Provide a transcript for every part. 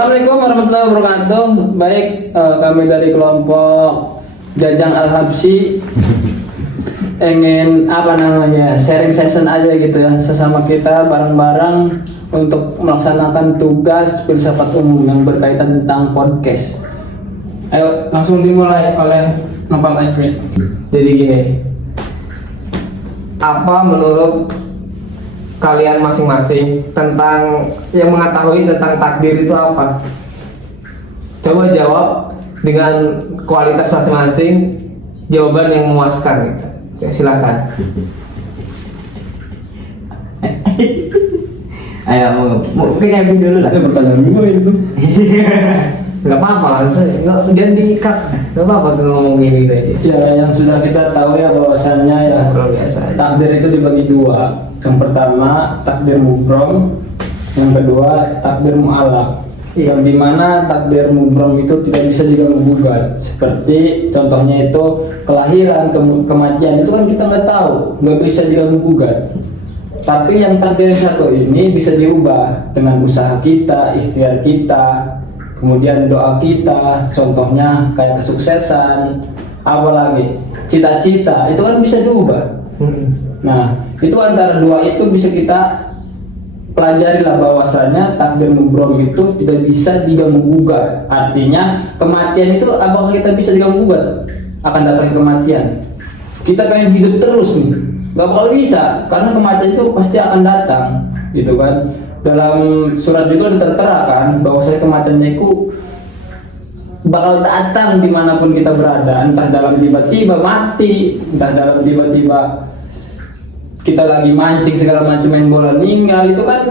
Assalamualaikum warahmatullahi wabarakatuh. Baik, kami dari kelompok Jajang Al-Habsyi ingin sharing session aja gitu ya, sesama kita bareng-bareng untuk melaksanakan tugas filsafat umum yang berkaitan tentang podcast. Ayo langsung dimulai oleh Nopal Ajri. Jadi gini, apa menurut kalian masing-masing tentang yang mengetahui tentang takdir itu apa? Coba jawab dengan kualitas masing-masing, jawaban yang memuaskan gitu. Ya, silakan. Ayo, mungkin Ebi dulu lah. Itu pertanyaan gue itu. Nggak apa-apa, jangan diikat. Nggak apa-apa kalau ngomong gini aja. Ya, yang sudah kita tahu ya bahwasannya ya Biasa. takdir itu dibagi dua. Yang pertama takdir mubrom, yang kedua takdir mu'allaq. Yang dimana takdir mubrom itu tidak bisa diganggu gugat. Seperti contohnya itu kelahiran, kematian itu kan kita nggak tahu, nggak bisa diganggu gugat. Tapi yang takdir satu ini bisa diubah dengan usaha kita, ikhtiar kita, kemudian doa kita. Contohnya kayak kesuksesan, apalagi cita-cita itu kan bisa diubah. Nah, itu antara dua itu bisa kita pelajari lah bahwasanya takdir mubrom itu tidak bisa diganggu gugat. Artinya kematian itu apakah kita bisa diganggu gugat? Akan datang kematian. Kita pengen hidup terus nih, nggak bakal bisa karena kematian itu pasti akan datang, gitu kan? Dalam surat juga tertera kan bahwasanya kematian itu bakal datang dimanapun kita berada, entah dalam tiba-tiba mati, entah dalam tiba-tiba kita lagi mancing segala macam, main bola meninggal, itu kan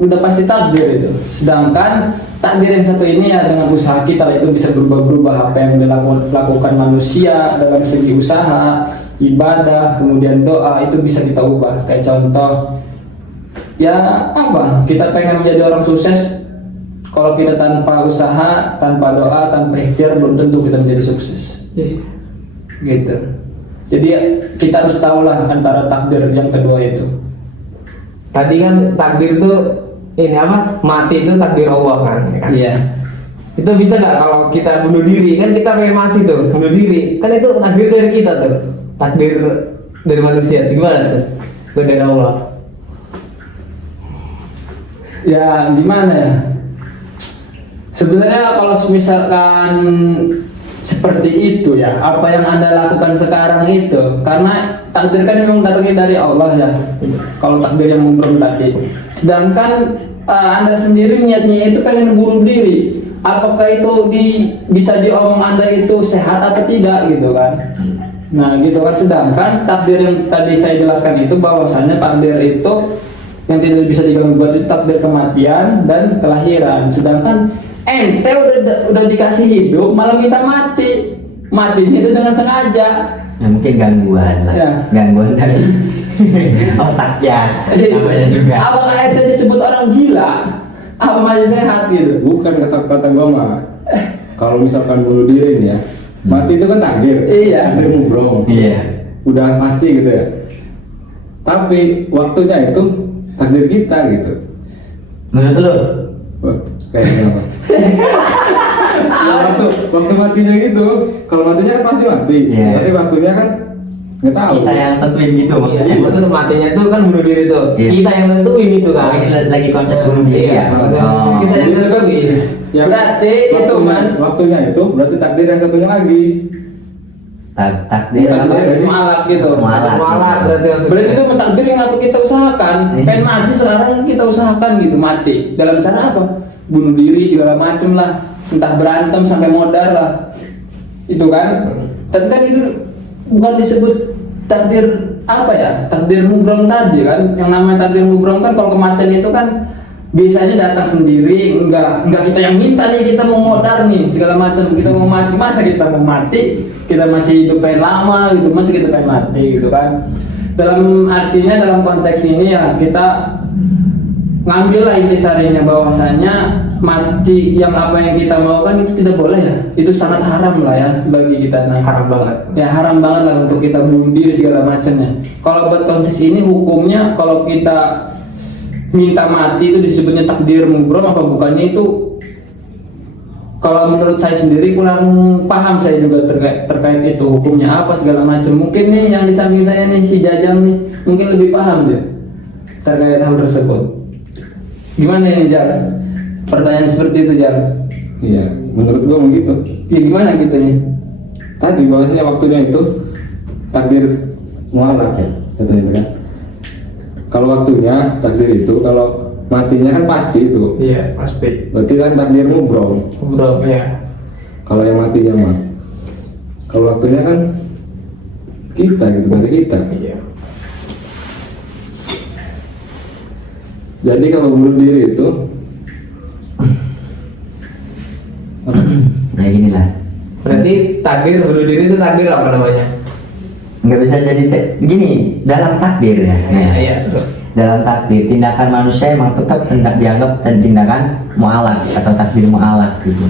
udah pasti takdir itu. Sedangkan takdir yang satu ini ya dengan usaha kita lah, itu bisa berubah-berubah. Apa yang dilakukan manusia dalam segi usaha, ibadah, kemudian doa itu bisa kita ubah. Kayak contoh ya kita pengen menjadi orang sukses, kalau kita tanpa usaha, tanpa doa, tanpa ikhtiar belum tentu kita menjadi sukses. Gitu. Jadi kita harus tahulah antara takdir yang kedua itu. Tadi kan takdir itu mati itu takdir Allah kan? Ya kan? Iya. Itu bisa nggak kalau kita bunuh diri? Kan kita pengen mati tuh, bunuh diri. Kan itu takdir dari kita tuh, takdir dari manusia. Gimana tuh? Itu dari Allah. Ya gimana ya? Sebenarnya kalau misalkan seperti itu ya, apa yang Anda lakukan sekarang itu karena takdir kan memang datangnya dari Allah ya. Kalau takdir yang mubrom tadi. Sedangkan Anda sendiri niatnya itu pengen bunuh diri. Apakah itu bisa diomong Anda itu sehat atau tidak gitu kan? Nah gitu kan. Sedangkan takdir yang tadi saya jelaskan itu bahwasanya takdir itu yang tidak bisa diganggu gugat itu takdir kematian dan kelahiran. Sedangkan ente udah dikasih hidup malah minta mati. Matinya itu dengan sengaja. Ya mungkin gangguan lah. Ya. Gangguan dari otak ya. Namanya juga. Apakah ente disebut orang gila? Apa masih sehat gitu? Bukan kata-kata gua mah. Kalau misalkan bunuh diri nih ya, mati itu kan takdir. Iya. Takdir mubrom. Iya. Udah pasti gitu ya. Tapi waktunya itu takdir kita gitu. Menurut lu? Wah, kayak apa? waktu matinya gitu. Kalau matinya kan pasti mati. Iya. Tapi waktunya kan nggak tahu. Kita yang tentuin gitu maksudnya. Iya, maksudnya matinya itu kan bunuh diri tuh. Iya. Kita yang nentuin itu kan. Oh, ini lagi konsep bunuh diri ya. Oh. Kita yang Itu kan nentuin. ya, Berarti itu kan waktunya itu berarti takdir yang satunya lagi. Takdir Iya, apa? takdir. malak gitu. Malah berarti maksudnya. Berarti itu takdir yang harus kita usahakan. Iya. Pengen mati sekarang kita usahakan gitu mati. Dalam cara apa? Bunuh diri segala macem lah. Entah berantem sampai modar lah. Itu kan. Tapi kan itu bukan disebut takdir takdir mubrom tadi kan. Yang namanya takdir mubrom kan kalau kematian itu kan biasanya datang sendiri, enggak kita yang minta nih, kita mau modar nih segala macam, kita mau mati. Masa kita mau mati, kita masih hidup pengen lama gitu, masa kita pengen mati gitu kan. Dalam artinya dalam konteks ini ya kita ngambil lah intisarinya bahwasanya mati yang apa yang kita mau kan itu tidak boleh ya, itu sangat haram lah ya bagi kita. Nah, Haram banget. ya haram banget lah untuk kita bunuh diri segala macamnya. Kalau buat konteks ini hukumnya kalau kita minta mati itu disebutnya takdir mubrom apa bukannya itu, kalau menurut saya sendiri kurang paham saya juga terkait itu hukumnya apa segala macam. Mungkin nih yang di samping saya nih si Jajang nih mungkin lebih paham dia terkait hal tersebut. Gimana ini Jar? Pertanyaan seperti itu Jar? Iya, menurut gua begitu. Ya gimana gitu nih? Tadi bahwasanya waktunya itu takdir mualaf ya, katanya itu kan. Kalau waktunya takdir itu, kalau matinya kan pasti itu. Iya, pasti. Berarti kan takdir mubrom. Belum, ya. Kalau yang matinya mah. Kalau waktunya kan kita gitu, dari kita. Iya. Jadi kalau bunuh diri itu Nah gini lah, Berarti takdir bunuh diri itu takdir apa namanya? nggak bisa jadi gini dalam takdir ya. Iya, betul. Dalam takdir tindakan manusia emang tetap dianggap tindakan mu'alaq atau takdir mu'alaq gitu.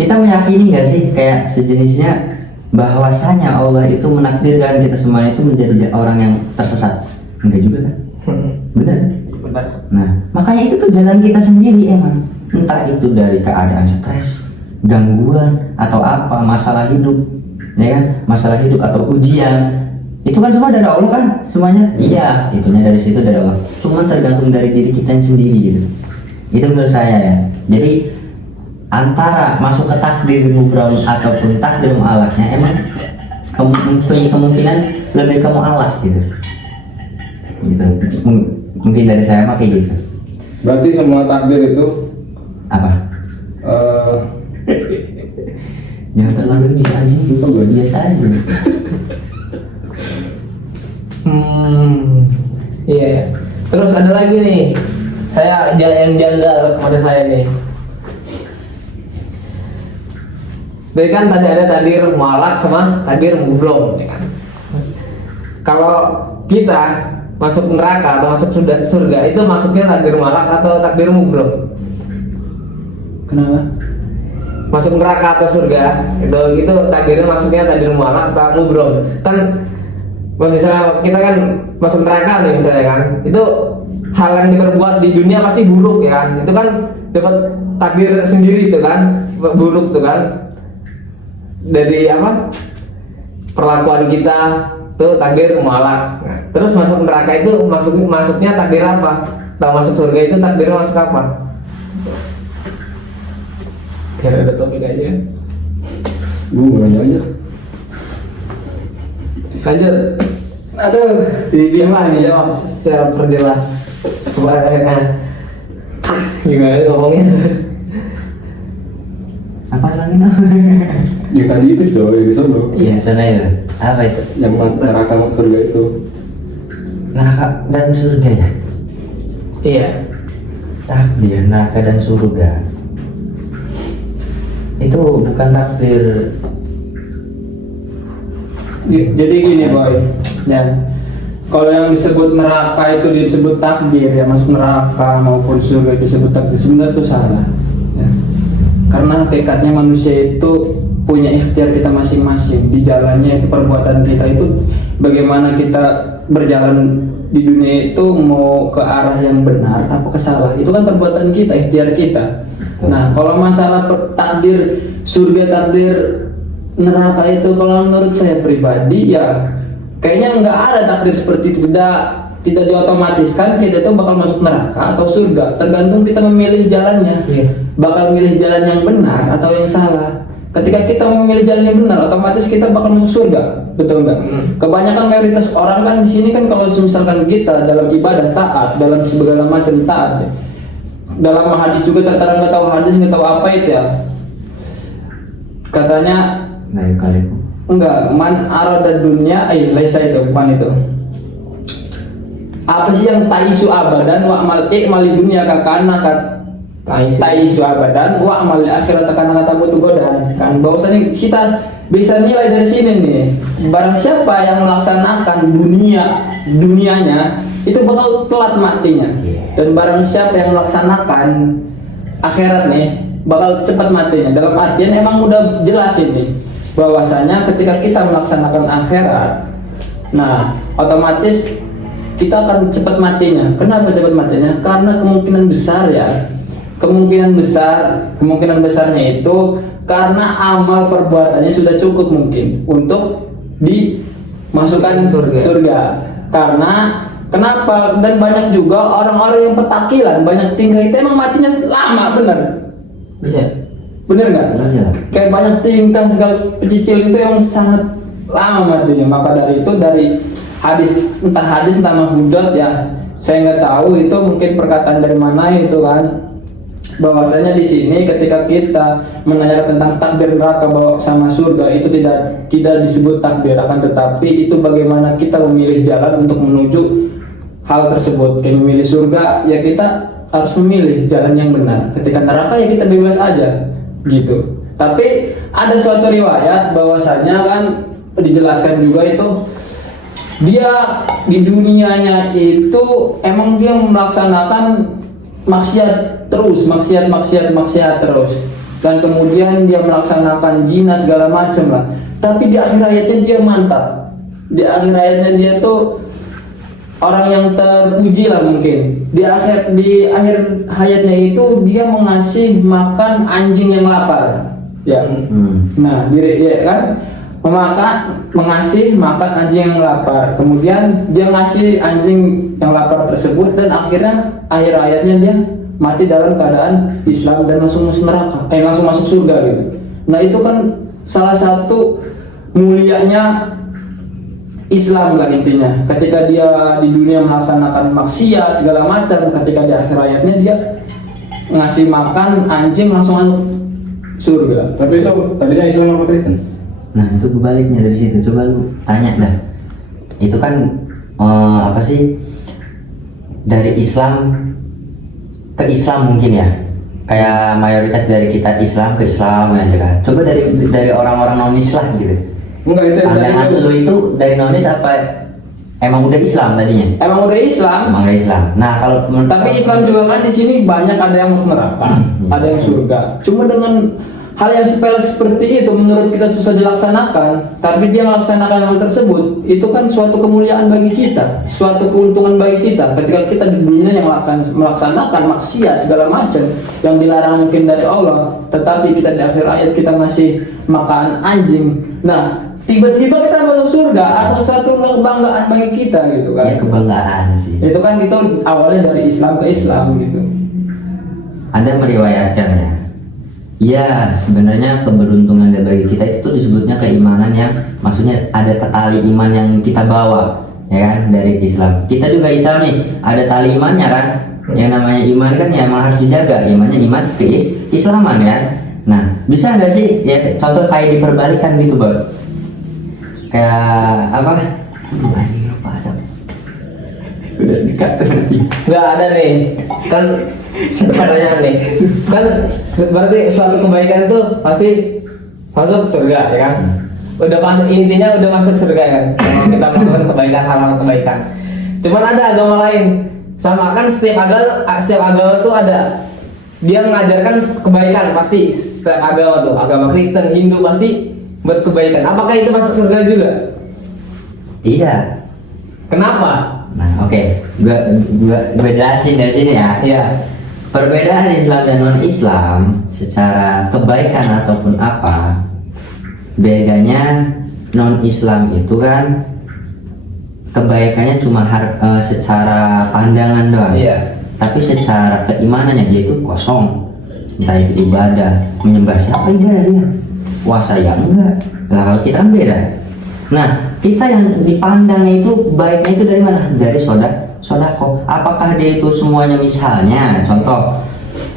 Kita meyakini nggak sih kayak sejenisnya bahwasanya Allah itu menakdirkan kita semua itu menjadi orang yang tersesat? Enggak juga kan? Benar. Benar. Nah, makanya itu tuh jalan kita sendiri emang. Entah itu dari keadaan stres, gangguan atau apa, masalah hidup, ya kan? Masalah hidup atau ujian. Itu kan semua dari Allah kan? Semuanya? Iya, itunya dari situ dari Allah. Cuma tergantung dari diri kita sendiri gitu. Itu menurut saya ya. Jadi antara masuk ke takdir mubrom ataupun takdir mu'alaqnya emang punya kemungkinan lebih ke mu'alaq gitu. Gitu. Mungkin dari saya mah kayak gitu. berarti semua takdir itu Apa? Jangan terlalu bisa aja gitu, biasa aja. Iya. Terus ada lagi nih. Saya yang janggal kepada saya nih. Jadi kan tadi ada takdir mu'alaq sama takdir mubrom, ya kan? Kalau kita masuk neraka atau masuk surga itu masuknya takdir mu'alaq atau takdir mubrom? Kenapa? Masuk neraka atau surga itu takdirnya masuknya takdir mu'alaq atau mubrom? Kan misalnya kita kan masuk neraka nih misalnya kan, itu hal yang diperbuat di dunia pasti buruk ya kan, itu kan dapat takdir sendiri itu kan, buruk tuh kan, dari apa perlakuan kita tuh takdir mu'alaq. Nah, terus masuk neraka itu masuknya takdir apa? Tahu masuk surga itu takdirnya masuk apa? Biar ada topik aja. gua nanya aja. Lanjut. Aduh, gimana nih jawab secara perjelas supaya gimana ngomongnya? Apa lagi nah? Yang tadi itu coy di sono. Iya, sana itu. Apa itu? Yang neraka sama surga itu. Neraka dan surga ya? Iya. Takdir neraka dan surga itu bukan takdir. Jadi gini boy, ya. Kalau yang disebut neraka itu disebut takdir ya, masuk neraka maupun surga disebut takdir, sebenarnya itu salah. Ya. Karena hakikatnya manusia itu punya ikhtiar kita masing-masing di jalannya, itu perbuatan kita itu bagaimana kita berjalan di dunia itu mau ke arah yang benar apa ke salah, itu kan perbuatan kita, ikhtiar kita. Nah kalau masalah takdir surga takdir neraka itu kalau menurut saya pribadi ya kayaknya nggak ada takdir seperti itu, tidak diotomatiskan kita itu bakal masuk neraka atau surga, tergantung kita memilih jalannya. Bakal milih jalan yang benar atau yang salah. Ketika kita memilih jalan yang benar, otomatis kita bakal masuk surga, betul nggak? Kebanyakan mayoritas orang kan di sini kan kalau misalkan kita dalam ibadah taat, dalam segala macam taat, dalam hadis juga tertera, nggak tahu hadis nggak tahu apa itu ya. Katanya Nah, yuk kali. enggak, man arada dunia, laisa itu, bukan itu. Apa sih yang taisu abadan wa amal mali dunia kakana kat taisu abadan wa amal akhirat kakana kata butuh godan. Kan bahwasanya kita bisa nilai dari sini nih. Barang siapa yang melaksanakan dunianya itu bakal telat matinya. Dan barang siapa yang melaksanakan akhirat nih bakal cepat matinya. Dalam artian emang udah jelas ini bahwasanya ketika kita melaksanakan akhirat, nah otomatis kita akan cepat matinya. Kenapa cepat matinya? Karena kemungkinan besar ya, kemungkinan besarnya itu karena amal perbuatannya sudah cukup mungkin untuk dimasukkan surga. Karena kenapa? Dan banyak juga orang-orang yang petakilan, banyak tingkah itu emang matinya lama, bener? Iya. Bener nggak? Iya. Kayak banyak tingkah segala pecicil itu yang sangat lama matinya. Maka dari itu, dari hadis entah mahfudzat ya, saya nggak tahu itu mungkin perkataan dari mana itu kan, bahwasanya di sini ketika kita menanyakan tentang takdir neraka bawa sama surga itu tidak disebut takdir, akan tetapi itu bagaimana kita memilih jalan untuk menuju hal tersebut. Kayak memilih surga ya kita harus memilih jalan yang benar, ketika neraka ya kita bebas aja gitu. Tapi ada suatu riwayat bahwasanya kan dijelaskan juga itu dia di dunianya itu emang dia melaksanakan maksiat terus, maksiat terus, dan kemudian dia melaksanakan zina segala macam lah. Tapi di akhir hayatnya dia mantap, di akhir hayatnya dia tuh orang yang terpuji lah mungkin. Di akhir hayatnya itu dia mengasih makan anjing yang lapar, ya. Nah, ya kan, mengasih makan anjing yang lapar. Kemudian dia ngasih anjing yang lapar tersebut, dan akhirnya akhir hayatnya dia mati dalam keadaan Islam dan langsung masuk neraka, langsung masuk surga gitu. Nah itu kan salah satu mulianya Islam lah intinya. Ketika dia di dunia melaksanakan maksiat segala macam, ketika di akhir hayatnya dia ngasih makan anjing langsung masuk surga. Tapi itu tadinya Islam apa Kristen? Nah itu kebaliknya dari situ. Coba lu tanya dah. Itu kan apa sih, dari Islam ke Islam mungkin ya, kayak mayoritas dari kita Islam ke Islam aja kan. Coba dari orang-orang nonis lah gitu. Enggak, itu Pandangan lu itu dari nonis apa emang udah Islam tadinya? Emang udah Islam. Emang udah Islam. Nah kalau Tapi Islam juga kan di sini banyak, ada yang masuk neraka, ada yang surga. Cuma dengan hal yang sepele seperti itu menurut kita susah dilaksanakan, tapi dia melaksanakan hal tersebut, itu kan suatu kemuliaan bagi kita, suatu keuntungan bagi kita. Ketika kita di dunia yang melaksanakan maksiat segala macam yang dilarang mungkin dari Allah, tetapi kita di akhir ayat kita masih makan anjing. Nah, tiba-tiba kita masuk surga, atau suatu kebanggaan bagi kita gitu kan. ya kebanggaan sih. Itu kan itu awalnya dari Islam ke Islam gitu. Ada meriwayatkan ya. Ya sebenarnya keberuntungan bagi kita itu disebutnya keimanan, yang maksudnya ada tali iman yang kita bawa ya kan dari Islam. Kita juga Islam nih, ada tali imannya kan. Yang namanya iman kan ya emang harus dijaga, imannya iman keislaman kan. Nah bisa nggak sih ya contoh kayak diperbalikan gitu Bang, kayak apa? Nggak ada nih kan pertanyaan nih kan, berarti suatu kebaikan itu pasti masuk surga ya kan, intinya udah masuk surga ya kan kalau kita melakukan kebaikan, hal-hal kebaikan. Cuman ada agama lain sama kan, setiap agama tuh ada dia mengajarkan kebaikan, pasti setiap agama tuh, agama Kristen, Hindu pasti buat kebaikan. Apakah itu masuk surga juga? Tidak. Kenapa? Nah oke, gua jelasin dari sini ya. Iya. Perbedaan Islam dan non-Islam secara kebaikan ataupun apa, bedanya non-Islam itu kan kebaikannya cuma secara pandangan doang. Iya. Tapi secara keimanannya dia itu kosong. Entah itu ibadah, menyembah siapa ibadah dia, puasa ya enggak. Nah kalau kita kan beda. Nah kita yang dipandangnya itu baiknya itu dari mana? Dari sodako. Apakah dia itu semuanya, misalnya contoh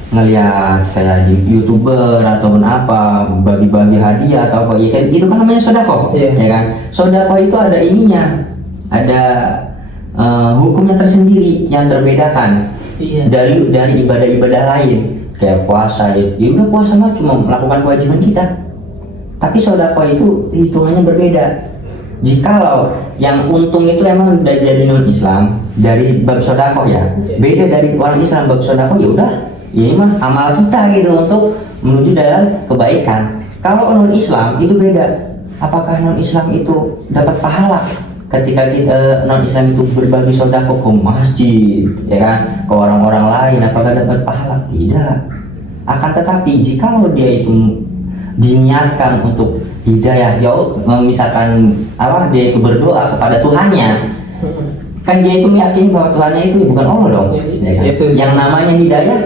ngelihat kayak di YouTuber ataupun apa bagi-bagi hadiah atau apa ya kayak gitu kan namanya sodako, yeah. Ya kan? Sodako itu ada ininya, ada hukumnya tersendiri yang terbedakan, Iya. dari ibadah-ibadah lain kayak puasa. Ya udah puasa mah cuma melakukan kewajiban kita, tapi sodako itu hitungannya berbeda. Jikalau yang untung itu emang udah jadi non Islam dari bab sodako ya, beda dari orang Islam bab sodako, ya udah ini mah amal kita gitu untuk menuju dalam kebaikan. Kalau non Islam itu beda. Apakah non Islam itu dapat pahala? ketika kita non Islam itu berbagi sedekah ke masjid, ya kan, ke orang-orang lain, apakah dapat pahala? Tidak. Akan tetapi jika dia itu diniatkan untuk hidayah, ya misalkan apa, dia itu berdoa kepada Tuhannya, kan dia itu meyakini bahwa Tuhannya itu bukan Allah dong, ya kan? Yesus. Yang namanya hidayah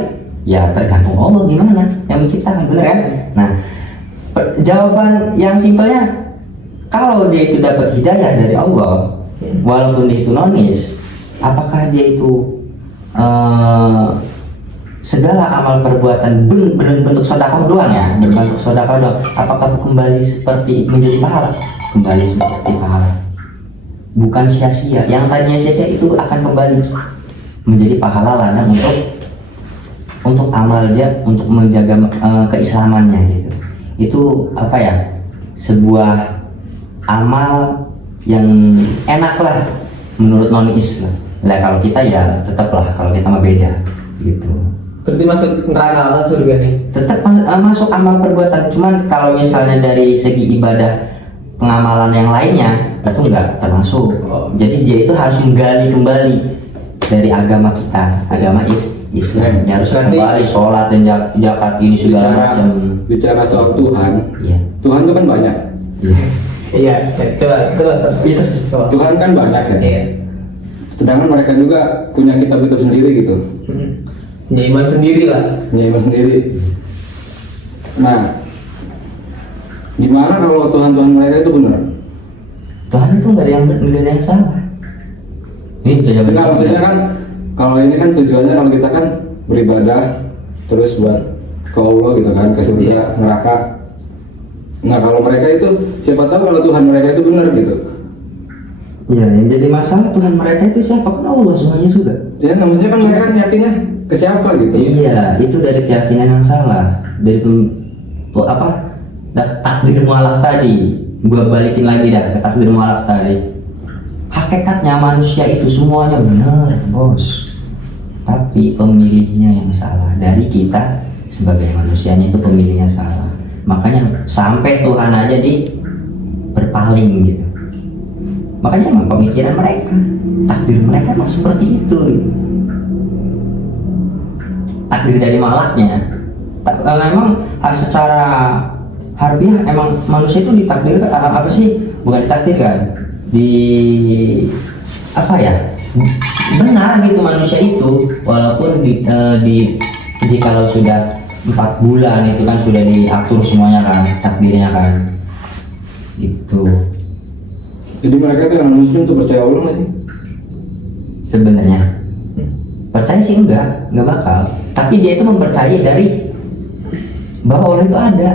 ya tergantung Allah gimana yang menciptakan, benar kan? Nah, jawaban yang simpelnya, kalau dia itu dapat hidayah dari Allah, walaupun dia itu nonis, apakah dia itu segala amal perbuatan berbentuk sedekah doang ya, berbentuk sedekah doang, apakah kembali seperti menjadi pahala? Kembali seperti pahala, bukan sia-sia. Yang tadinya sia-sia itu akan kembali menjadi pahala ladang untuk amal dia, untuk menjaga keislamannya gitu. Itu apa ya, sebuah amal yang enak lah menurut non Islam. Nah kalau kita ya tetaplah, kalau kita mah beda gitu. Berarti masuk neraka atau surga nih? Tetap masuk amal perbuatan, cuman kalau misalnya dari segi ibadah pengamalan yang lainnya itu enggak termasuk. Jadi dia itu harus menggali kembali dari agama kita, agama Islam. Dia harus Berarti- kembali sholat dan zakat ini segala macam. bicara soal Tuhan, Iya. Tuhan itu kan banyak. Iya. Iya, coba terus coba. Tuhan kan banyak ya. Iya. Sedangkan mereka juga punya kitab-kitab sendiri gitu, Punya iman sendiri lah. punya iman sendiri. Nah, gimana kalau Tuhan mereka itu benar? Tuhan itu nggak ada yang salah. Ini udah Enggak, maksudnya kan kalau ini kan tujuannya, kalau kita kan beribadah terus buat ke Allah gitu kan, ke surga, neraka. Nah kalau mereka itu, siapa tahu kalau Tuhan mereka itu benar gitu. Iya, yang jadi masalah Tuhan mereka itu siapa? Kan Allah semuanya sudah. Ya, nah, maksudnya kan mereka kan yakinnya ke siapa gitu. Iya, itu dari keyakinan yang salah. Dari takdir mualaf tadi. Gua balikin lagi dah ke takdir mualaf tadi. Hakikatnya manusia itu semuanya benar, bos. Tapi pemilihnya yang salah. Dari kita sebagai manusianya itu pemilihnya salah. Makanya sampai Tuhan aja berpaling gitu. Makanya emang pemikiran mereka, takdir mereka emang seperti itu. Takdir dari malaknya. Memang secara harfiah emang manusia itu ditakdirkan apa sih? Bukan ditakdirkan, apa ya? Benar gitu manusia itu, walaupun jikalau sudah 4 bulan itu kan sudah diatur semuanya kan, takdirnya kan. Gitu. Jadi mereka itu yang muslim tuh percaya Allah nggak sih? Sebenarnya percaya sih enggak bakal, tapi dia itu mempercayai dari bahwa Allah itu ada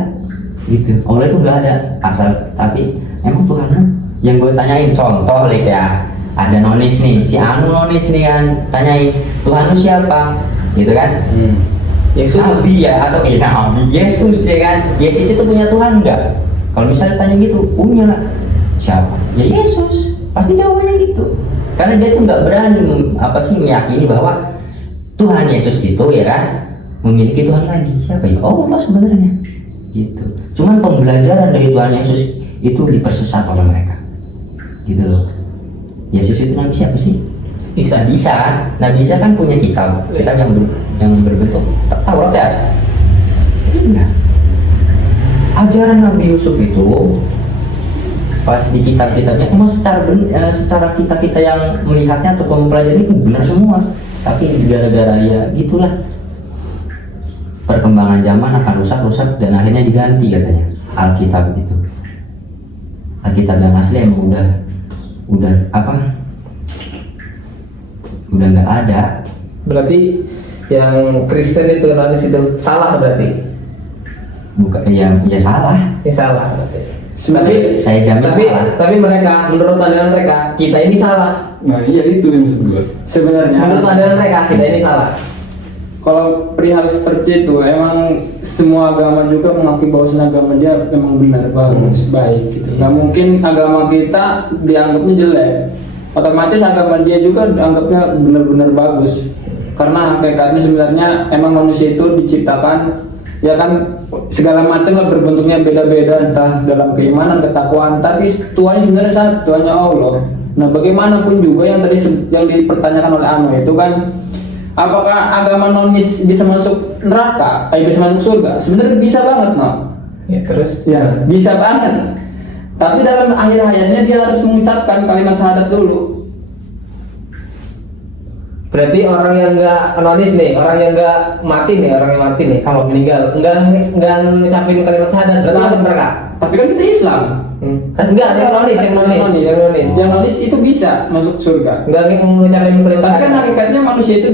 gitu. Allah itu enggak ada asal, tapi emang Tuhan yang gue tanyain, contoh like ya, ada nonis nih, si Anu nonis nih kan, tanyain Tuhan lu siapa gitu kan. Yesus. Nabi ya, atau Nabi Yesus ya kan. Yesus itu punya Tuhan enggak? Kalau misalnya tanya gitu, punya. Siapa? Ya Yesus. Pasti jawabannya gitu. Karena dia tuh nggak berani meyakini bahwa Tuhan Yesus itu ya kan memiliki Tuhan lagi. Siapa ya? Allah sebenarnya. Gitu. Cuman pembelajaran dari Tuhan Yesus itu dipersesat oleh mereka. Gitu loh. Yesus itu Nabi siapa sih? Isa. Nabi Isa kan punya kitab yang berbentuk Taurat ya. Iya. Ajaran Nabi Yusuf itu pas di kitab-kitabnya cuma secara kita yang melihatnya atau mempelajari itu benar semua, tapi gara-gara ya gitulah perkembangan zaman akan rusak dan akhirnya diganti katanya Alkitab itu. Alkitab yang asli emang udah nggak ada. Berarti yang Kristen itu nonis itu salah berarti? Bukan ya salah. Ini salah berarti. Sebenarnya saya jamin salah. Tapi mereka, menurut pandangan mereka, kita ini salah. Nah iya itu yang maksud gue. Sebenarnya Menurut pandangan mereka, kita ini salah. kalau perihal seperti itu, emang semua agama juga mengakui bahwa agama dia memang benar, bagus, baik gitu. Nggak mungkin agama kita dianggapnya jelek. Otomatis agama dia juga dianggapnya benar-benar bagus. Karena hakikatnya sebenarnya emang manusia itu diciptakan ya kan segala macam lah, berbentuknya beda-beda, entah dalam keimanan, ketakwaan, tapi Tuhan sebenarnya satu, hanya Allah. Nah, bagaimanapun juga yang tadi yang dipertanyakan oleh Ano itu kan, apakah agama nonis bisa masuk neraka? Bisa masuk surga? Sebenarnya bisa banget, no. Ya terus. Ya, bisa banget. Tapi dalam akhir hayatnya dia harus mengucapkan kalimat syahadat dulu. Berarti orang yang nggak nonis nih, orang yang nggak mati nih, orang yang mati nih, kalau meninggal nggak ngucapin kalimat syahadat, berarti masuk neraka. Tapi kan kita Islam. Enggak, yang nonis. Yang nonis itu bisa masuk surga. Enggak ngucapin kalimat Tapi kan syahadat. hakikatnya manusia itu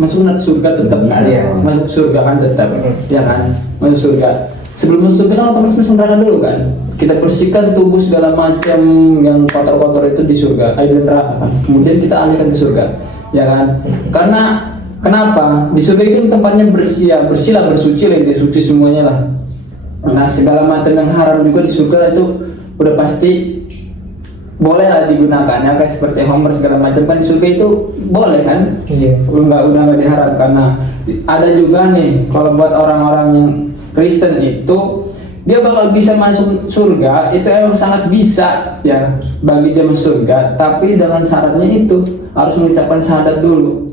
masuk surga tetap Bisa. kan? Masuk surga kan tetap, ya kan? Masuk surga. Sebelum masuk surga kan otomatis masuk neraka dulu kan? Kita bersihkan tubuh segala macam yang kotor-kotor itu di surga, di neraka kan? Kemudian kita alihkan ke surga, ya kan? Karena kenapa? Di surga itu tempatnya bersih ya, bersih lah, bersuci lah, suci semuanya lah. Nah, segala macam yang haram juga di surga itu udah pasti boleh lah digunakan, ya kayak seperti Homer segala macam kan di surga itu boleh kan? Iya. Udah nggak diharapkan. Nah, ada juga nih kalau buat orang-orang yang Kristen itu dia bakal bisa masuk surga, itu emang sangat bisa ya bagi dia masuk surga, tapi dengan syaratnya itu harus mengucapkan syahadat dulu.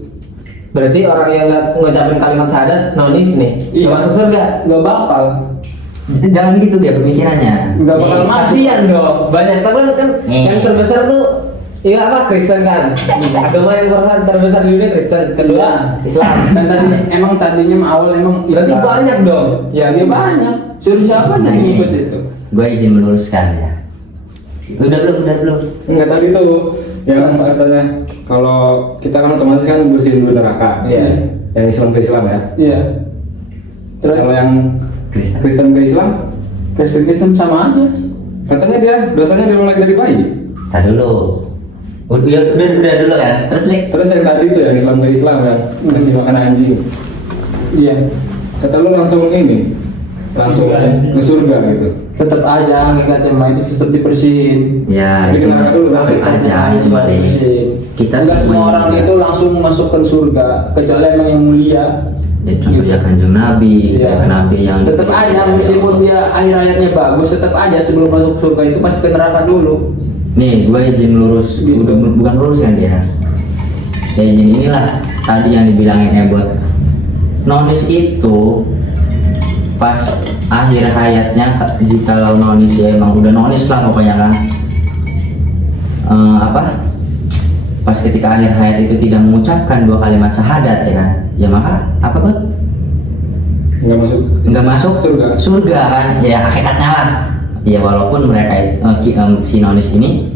Berarti orang yang nggak ngucapin kalimat syahadat nonis nih, nggak masuk surga. Nggak bakal. Jangan gitu dia pemikirannya. Nggak bakal Nih, Kasian dong, banyak. Tapi kan yang terbesar tuh ya apa, Kristen kan. Agama yang terbesar di dunia Kristen, kedua Islam. Dan tadinya awal emang Berarti Islam. banyak dong. Ya banyak. Suruh siapa yang ngikut itu? Gue izin meluruskan ya. Udah belum? Enggak, tadi tuh yang katanya kalau kita kan otomatis kan bersihin dulu neraka. Iya. Yang Islam ke Islam ya. Iya. Terus Kalau yang Kristen. Kristen ke Islam, Kristen sama aja. katanya dia dosanya dimulai dari bayi. Tadi dulu. Udah dulu kan. Terus nih. Terus yang tadi tuh yang Islam ke Islam yang kasih makan anjing. Iya. Kata lu langsung ini, langsung ke surga gitu. Tetap aja hakikatnya mah itu tetap dibersihin. Ya, Tapi itu kenapa dulu? tetap aja itu balik. Dibersihin. Kita Nggak semua semuanya orang juga. itu langsung masukkan surga, kecuali emang yang mulia. Ya contohnya kanjeng Nabi, Iya. Nabi yang tetap aja meskipun dia akhir hayatnya bagus, tetap aja sebelum masuk surga itu pasti ke neraka dulu. Nih, gue izin lurus, Gitu. bukan lurus kan dia. Ya izin inilah tadi yang dibilangin Ebot. Nonis itu pas akhir hayatnya, jika nonis ya emang udah nonis lah pokoknya kan. Pas ketika akhir hayat itu tidak mengucapkan 2 kalimat syahadat ya kan, ya maka apa tuh? Nggak masuk surga kan, ya hakikatnya lah. Ya walaupun mereka si nonis ini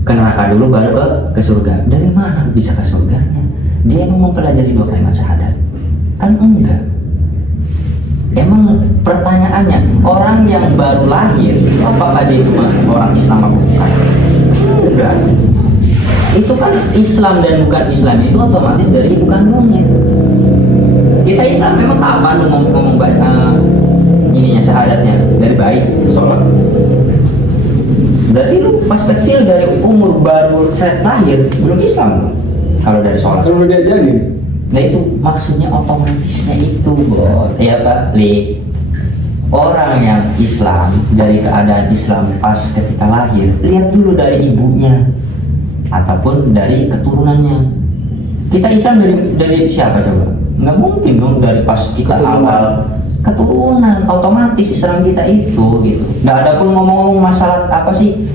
ke neraka dulu baru ke surga. Dari mana bisa ke surganya? Dia emang mempelajari 2 kalimat syahadat? Kan enggak. Emang pertanyaannya, orang yang baru lahir apakah dia itu orang Islam atau bukan? Enggak. Itu kan Islam dan bukan Islam itu otomatis dari ibu kandungnya. Kita Islam memang kapan lu ngomong ininya syahadatnya dari bayi sholat. Berarti lu pas kecil dari umur baru lahir belum Islam lu. Kalau dari sholat. Kalau udah diajarin. Nah itu maksudnya otomatisnya itu bot. Ya Pak Li. Orang yang Islam dari keadaan Islam pas ketika lahir, lihat dulu dari ibunya ataupun dari keturunannya. Kita Islam dari siapa coba? Nggak mungkin dong dari pas kita awal keturunan, otomatis Islam kita itu gitu. Nggak ada pun ngomong-ngomong masalah apa sih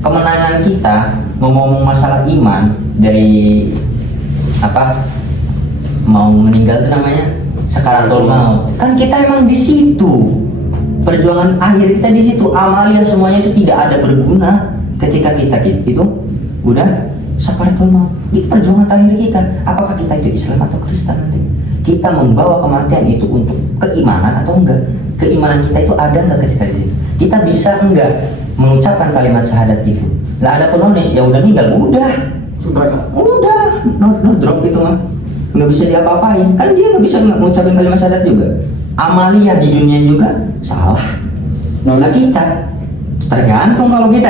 kemenangan kita, ngomong-ngomong masalah iman dari apa mau meninggal itu namanya sakaratul maut. Kan kita emang di situ. Perjuangan akhir kita di situ. Amalia semuanya itu tidak ada berguna ketika kita itu udah sakaratul maut. Di perjuangan terakhir kita, apakah kita itu Islam atau Kristen nanti? Kita membawa kematian itu untuk keimanan atau enggak? Keimanan kita itu ada enggak ketika di situ? Kita bisa enggak mengucapkan kalimat syahadat itu? Lah ada penonis ya udah meninggal, udah no drop gitu mah, nggak bisa diapa-apain. Kan dia nggak bisa mengucapkan kalimat syahadat juga. Amalia di dunia juga salah. Nah kita tergantung kalau kita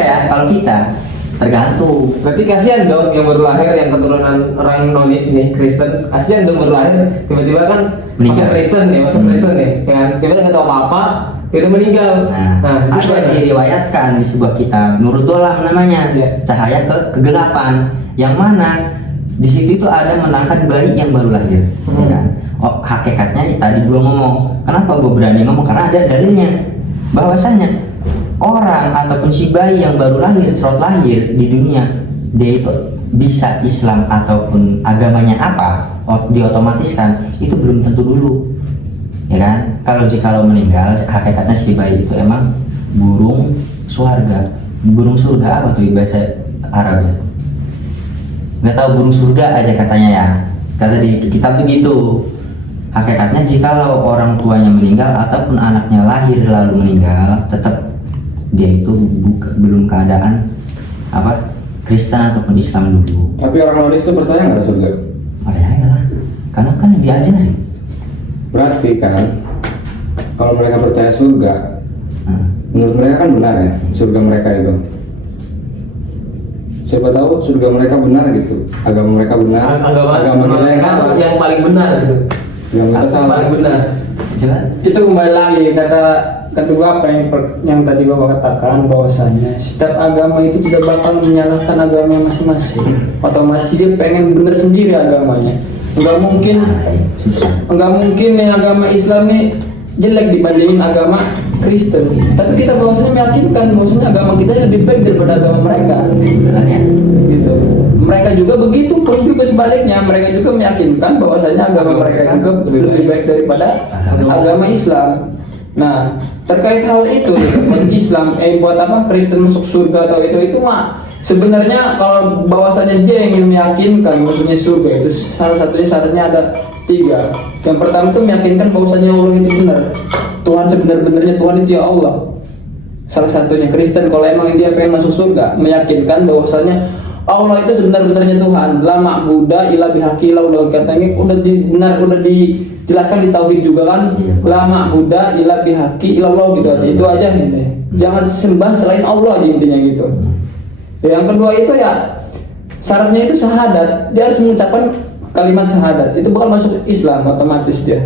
tergantung. Berarti kasihan dong yang baru lahir, yang keturunan orang nonis nih, Kristen. Kasihan dong baru lahir, tiba-tiba kan masuk Meninggal. Kristen nih, ya kan. Tiba-tiba nggak tahu apa-apa, itu meninggal. Nah, itu ada diriwayatkan di sebuah kitab Nurul Dolam namanya, Iya. cahaya kegelapan, yang mana di situ itu ada menangkan bayi yang baru lahir. Ya kan? Oh, hakikatnya tadi gua ngomong, kenapa gua berani ngomong, karena ada dalilnya bahwasanya orang ataupun si bayi yang baru lahir, cerot lahir di dunia, dia itu bisa Islam ataupun agamanya apa, diotomatiskan itu belum tentu dulu. Ya kan, kalau meninggal hakikatnya si bayi itu emang burung surga. Burung surga apa tuh bahasa Arabnya? Nggak tahu, burung surga aja katanya ya, kata di kitab tuh gitu. Hakikatnya jikalau orang tuanya meninggal ataupun anaknya lahir lalu meninggal, tetap dia itu belum keadaan apa Kristen ataupun Islam dulu. Tapi orang Manis itu percaya nggak surga? Percaya lah, karena kan yang diajarin. Berarti kan kalau mereka percaya surga, menurut mereka kan benar ya surga mereka itu. Siapa tahu surga mereka benar gitu, agama mereka benar, agama kita yang salah, yang paling benar gitu. yang kita salah. Paling benar. Coba. Itu kembali lagi kata gua apa yang tadi gua katakan, bahwasanya setiap agama itu tidak bakal menyalahkan agama masing-masing. Otomatis dia pengen bener sendiri agamanya. Enggak mungkin nih agama Islam nih jelek dibandingin agama Kristen. Tapi kita bahwasanya meyakinkan bahwasanya agama kita lebih baik daripada agama mereka. Gitu. Mereka juga begitu pun juga sebaliknya, mereka juga meyakinkan bahwasanya agama mereka juga lebih baik daripada agama Islam. Nah, terkait hal itu, Islam buat apa Kristen masuk surga atau itu mah sebenarnya kalau bahwasanya dia yang meyakinkan maksudnya surga itu salah satunya syaratnya ada 3. Yang pertama itu meyakinkan bahwasanya Allah itu benar. Tuhan sebenar-benarnya Tuhan itu ya Allah. Salah satunya Kristen kalau emang dia pengen masuk surga, meyakinkan bahwasanya Allah itu sebenar-benarnya Tuhan. La ma'budu illa bihaqi Allah, katanya udah dijelaskan di tauhid juga kan. La ma'budu illa bihaqi Allah gitu aja. Itu aja ini. Jangan sembah selain Allah aja intinya gitu. Yang kedua itu ya syaratnya itu syahadat. Dia harus mengucapkan kalimat syahadat. Itu bakal masuk Islam otomatis dia.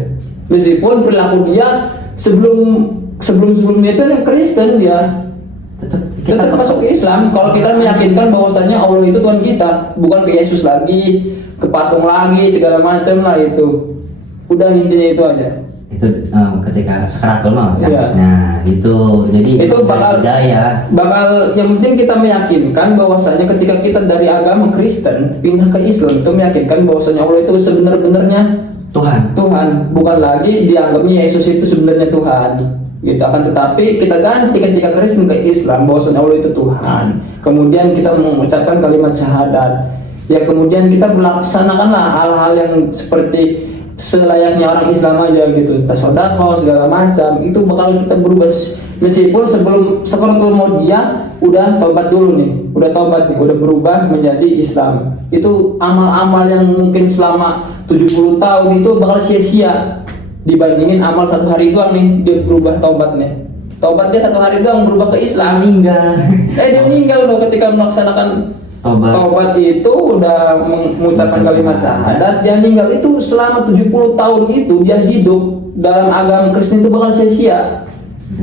Meskipun perilaku dia sebelumnya itu yang Kristen dia tetap masuk ke Islam. Kalau kita meyakinkan bahwasanya Allah itu Tuhan kita, bukan ke Yesus lagi, ke patung lagi segala macam lah itu. Udah intinya itu aja. Itu ketika sakaratul maut ya. Iya. Nah, itu jadi Itu bakal yang penting kita meyakinkan bahwasanya ketika kita dari agama Kristen pindah ke Islam itu meyakinkan bahwasanya Allah itu sebenar-benarnya Tuhan, bukan lagi dianggapnya Yesus itu sebenarnya Tuhan. Gitu. Akan tetapi kita ganti ketika Kristen ke Islam bahwasanya Allah itu Tuhan. Kemudian kita mengucapkan kalimat syahadat. Ya kemudian kita melaksanakanlah hal-hal yang seperti selayaknya orang Islam aja gitu, sedekah segala macam, itu bakal kita berubah. Meskipun sebelum mau dia udah tobat dulu nih, udah berubah menjadi Islam. Itu amal-amal yang mungkin selama 70 tahun itu bakal sia-sia dibandingin amal 1 hari doang nih dia berubah tobat nih. Tobat dia 1 hari doang berubah ke Islam. Dia meninggal loh ketika melaksanakan Taubat itu udah mengucapkan kalimat syahadat, dia meninggal itu selama 70 tahun itu dia hidup dalam agama Kristen itu bakal sia-sia.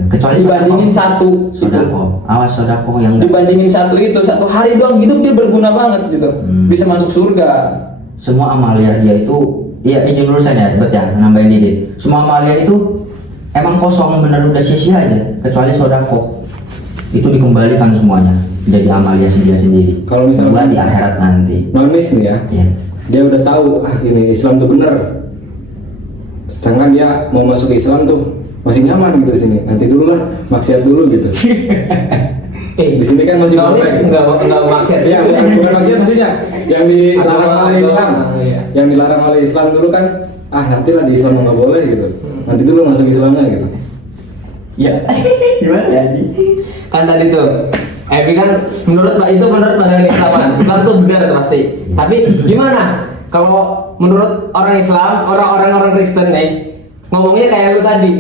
Kecuali dibandingin satu sodako. Awas sodako yang dibandingin satu itu 1 hari doang hidup dia berguna banget gitu. Bisa masuk surga. Semua amalia dia itu ya izin urusan ya, bet ya nambahin dikit. Semua amalia itu emang kosong, bener udah sia-sia aja, kecuali sodako. Itu dikembalikan semuanya jadi amalia sendiri. Kalau misalnya di akhirat nanti. Manis nih ya, dia udah tahu ini Islam tuh bener. Sedangkan dia mau masuk Islam tuh masih nyaman gitu sini. Nanti dulu lah, maksiat dulu gitu. Di sini kan masih enggak maksiat. Iya, bukan maksiat maksudnya. Yang dilarang oleh Islam. Yang dilarang oleh Islam dulu kan, nantilah di Islam nggak boleh gitu. Nanti dulu masuk Islamnya gitu. Ya, gimana ya Ji? Kan tadi tuh Epi kan menurut pandangan Islam tuh benar pasti. Tapi gimana kalau menurut orang Islam, orang Kristen nih ngomongnya kayak lu tadi?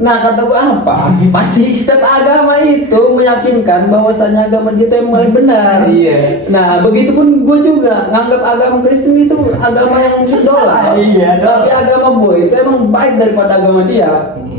Nah kata gua apa? Pasti setiap agama itu meyakinkan bahwasanya agama kita yang paling benar. Iya. Nah begitupun gua juga nganggap agama Kristen itu agama yang idola. Iya. Tapi agama gua itu emang baik daripada agama dia.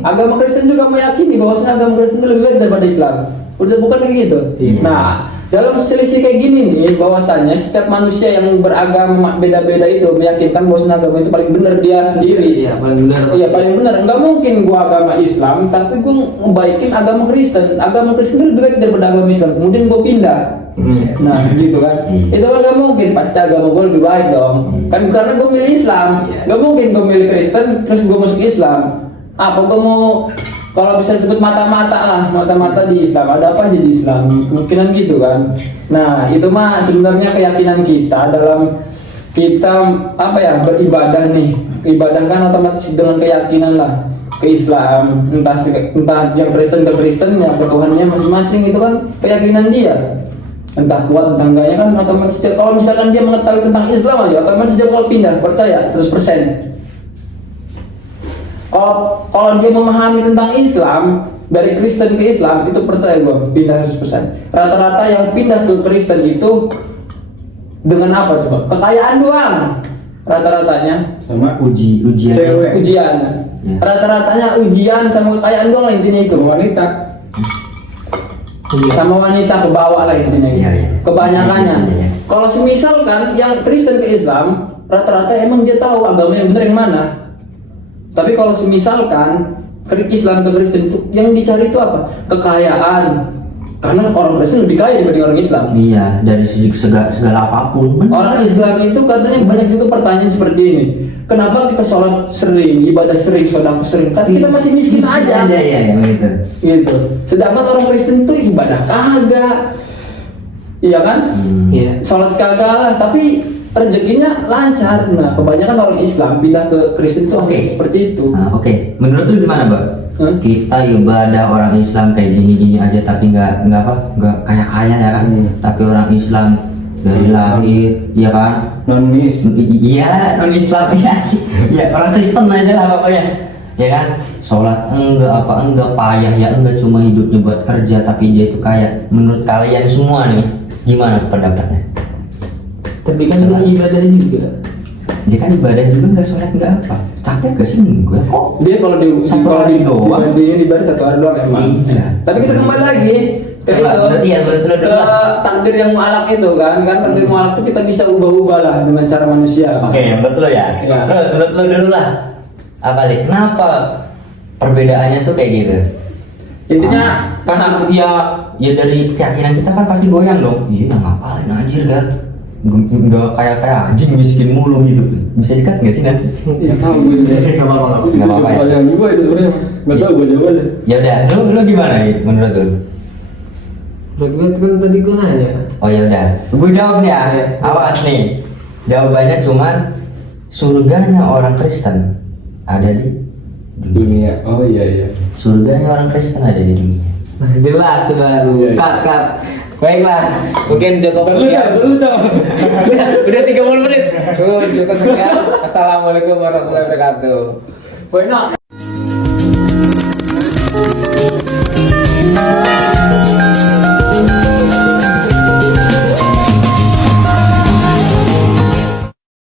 Agama Kristen juga meyakini bahwasanya agama Kristen itu lebih baik daripada Islam. Udah bukan kayak gitu. Iya. Nah, dalam selisih kayak gini nih, bahwasanya setiap manusia yang beragama beda-beda itu meyakinkan bahwasanya agama itu paling benar dia sendiri. Iya, paling benar. Iya, paling benar. Enggak mungkin gua agama Islam, tapi gua ngebaikin agama Kristen. Agama Kristen itu lebih baik daripada agama Islam. Kemudian gua pindah. Nah, gitu kan. Itu kan nggak mungkin. Pasti agama gua lebih baik dong. Kan karena gua milih Islam. Nggak mungkin gua milih Kristen terus gua masuk Islam. Apa gua mau, kalau bisa disebut mata-mata lah, mata-mata di Islam, ada apa aja di Islam, kemungkinan gitu kan. Nah itu mah sebenarnya keyakinan kita dalam kita apa ya, beribadah nih. Ibadah kan otomatis dengan keyakinan lah, ke Islam, entah yang Kristen ke Kristen, ya ke Tuhannya masing-masing, itu kan keyakinan dia. Entah kuat entah enggaknya kan otomatis dia, kalau misalkan dia mengetahui tentang Islam aja otomatis dia bakal pindah, percaya 100%. Kalau dia memahami tentang Islam dari Kristen ke Islam, itu percaya gue pindah 100%. Rata-rata yang pindah ke Kristen itu dengan apa coba? Kekayaan doang. Rata-ratanya Sama ujian. cewek. ujian. Rata-ratanya ujian sama kekayaan doang lah intinya itu. Wanita. Sama wanita ke bawah lah intinya gitu. Iya, iya. Kebanyakannya. Bisa, bisa, ya. Kalau misalkan yang Kristen ke Islam, rata-rata emang dia tahu agama yang benar yang mana. Tapi kalau misalkan Islam ke Kristen itu yang dicari itu apa? Kekayaan. Karena orang Kristen lebih kaya dibanding orang Islam. Iya, dari segi segala apapun. Bener. Orang Islam itu katanya banyak juga pertanyaan seperti ini. Kenapa kita sholat sering, ibadah sering, sedekah sering? Kan kita masih miskin aja. Iya, begitu. Gitu. Sedangkan orang Kristen itu ibadah kagak. Iya kan? Iya. Sholat kagak lah, tapi rezekinya lancar. Nah, kebanyakan orang Islam pindah ke Kristen itu Oke. seperti itu. Nah, oke. Menurut lu gimana, Bang? Kita ibadah orang Islam kayak gini-gini aja tapi nggak kaya-kaya ya kan? Tapi orang Islam dari lahir, ya kan? Non-mis. Iya, non Islam ya. Ya, orang Kristen aja lah pokoknya. Ya kan? Sholat enggak payah ya, enggak cuma hidupnya buat kerja tapi dia itu kaya. Menurut kalian semua nih, gimana pendapatnya? Tapi kan ini ibadah juga. Dia kan ibadah juga nggak sholat nggak apa. Capek gak sih enggak kok. Dia kalau Satu hari doang. dibandingin ibadah 1 hari doang emang. Iya. Tapi kita kembali lagi ke Coba, itu, berarti ya, betul. ke takdir yang mualak itu kan takdir mualak itu kita bisa ubah-ubah lah dengan cara manusia. Oke, menurut lo ya. Ya. Terus menurut lo dulu lah. Apa nih? Kenapa perbedaannya tuh kayak gitu? Intinya Kan ya dari keyakinan kita kan pasti goyang dong. Iya, ngapain anjir kan? Nggak kayak anjing miskin mulu gitu. Bisa dikat nggak sih nanti? Nggak tahu gue juga. Nggak apa-apa ya. Pertanyaan gue itu sebenarnya nggak tahu gue jawabannya. Ya udah, lu gimana nih menurut lu? Menurut gue kan tadi gue nanya. Oh ya udah, gue jawab nih ya. Awas nih. Jawabannya cuman surganya orang Kristen ada di Dunia. Oh iya. surganya orang Kristen ada di dunia. Nah, jelas tuh baru. Iya. Cut. Baiklah, mungkin cukup sekian. Udah 30 menit. Cukup sekian. Assalamualaikum warahmatullahi wabarakatuh. Bueno.